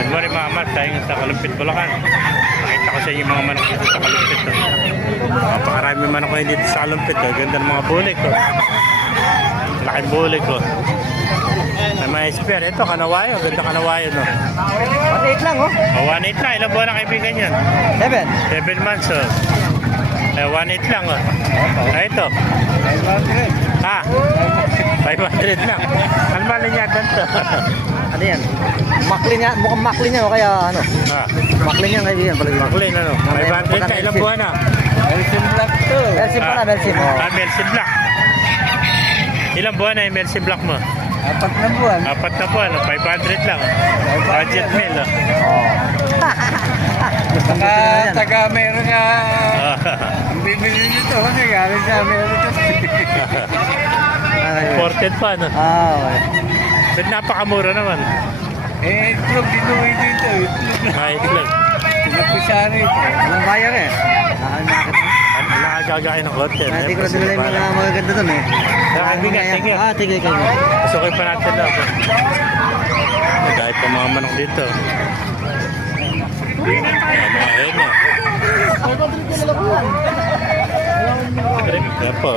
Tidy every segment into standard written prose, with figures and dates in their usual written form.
Good morning mga mas, tayo sa Kalumpit, Bulacan. Nakita ko sa inyo mga manok dito sa Kalumpit. Napakarami manok ko dito sa Kalumpit. Ganda ng mga bulik ko. Laking bulik ko. May mga spare. Ito, kanawayo. Ganda kanawayo, no? 1.8 lang, oh. 1.8 lang. Ilang buwan na kaibigan yan? 7. 7 months, oh. 1.8 lang, oh. Ito. Ha? 500 lang. Ano ba linyadan to? Ano yan? Maklin niya, mukhang maklin niya o kaya ano? Ha? Maklin niya kaibigan pala. Maklin, ano? 500 na. Ilang buwan na? Melsim Black to. Melsim pala, Melsim. Melsim Black. Ilang buwan na yung Melsim Black mo? 4 na buwan. 4 na buwan, 500 lang. Budget meal, oh. Taga meron nga. Ang bibili nito kasi galing sa meron ito. Imported pa, no? Okay. But napakamura naman. Itlog dinuwi dito. Itlog. Pinapisari ito. Walang bayar eh. Nakakit mo. Ano nakagagain ng konti? Hindi ko na dinala yung mga magaganda dun eh. Kaibigan, sige. Tigil kayo. Pasukin pa natin lang. Dahil pa mga manok dito. Mga henyo. Yan po.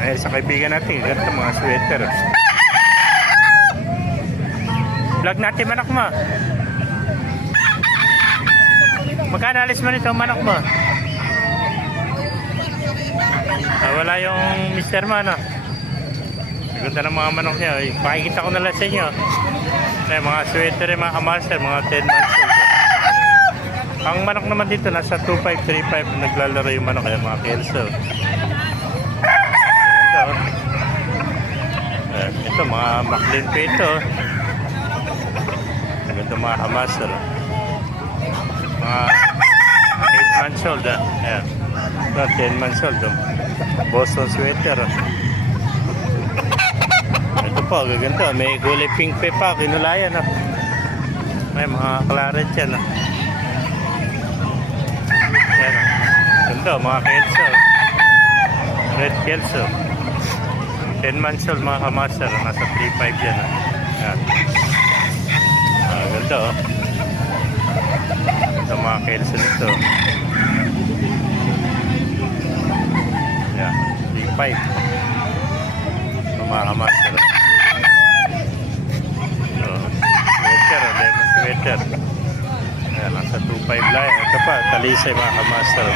Eh, sa kaibigan natin, ganito mga sweater. Vlog natin manok mo. Magkano alis mo nito manok mo? Wala yung mister mo, ano? Ganda ng mga manok niya. Pakikita ko na lang sa inyo. Mga sweater, mga kamaster, mga 10 months old. Ang manok naman dito, nasa 2.535 naglalaro yung manok, kaya mga kelso. Ganda, oh. Ito, mga Maclean pa ito. Ganda mga kamaster. Mga 8 months old, ah. Ayan. 10 months old, oh. Boston sweater, oh. Ito po, gaganda. May gulay pink pa, kinulayan. Oh. May mga claret yan. Oh. Yan. Oh. Ganda, mga kelso. Red kelso. 10 months old mga kamaster. Nasa 3.5 yan. Oh. Yan. Ganda, oh. Ito mga kelso nito. Yan. 3.5. Ito mga kamaster. Sweater, lemon sweater. Ayan, nasa 2.5 lang. Ito pa, talisay mga kamaster.